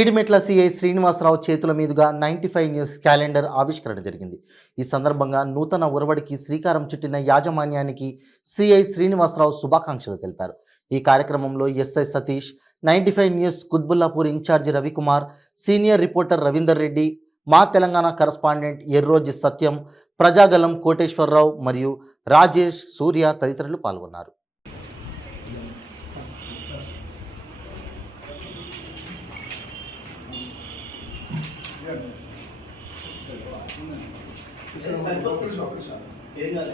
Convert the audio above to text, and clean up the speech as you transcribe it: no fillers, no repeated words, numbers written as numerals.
Jeedimetla CI Srinivasarao చేతుల మీదుగా 95 news calendar ఆవిష్కరణ జరిగింది. ఈ సందర్భంగా నూతన ఒరవడికి శ్రీకారం చుట్టిన యాజమాన్యానికి సిఐ శ్రీనివాసరావు శుభాకాంక్షలు తెలిపారు. ఈ కార్యక్రమంలో SI Satish, 95 news Quthbullapur incharge Ravikumar, senior reporter Ravinder Reddy, మా తెలంగాణ కరస్పాండెంట్ ఎర్రోజి సత్యం, ప్రజాగలం కోటేశ్వరరావు మరియు రాజేష్, సూర్య తదితరులు పాల్గొన్నారు. ఏం కాదు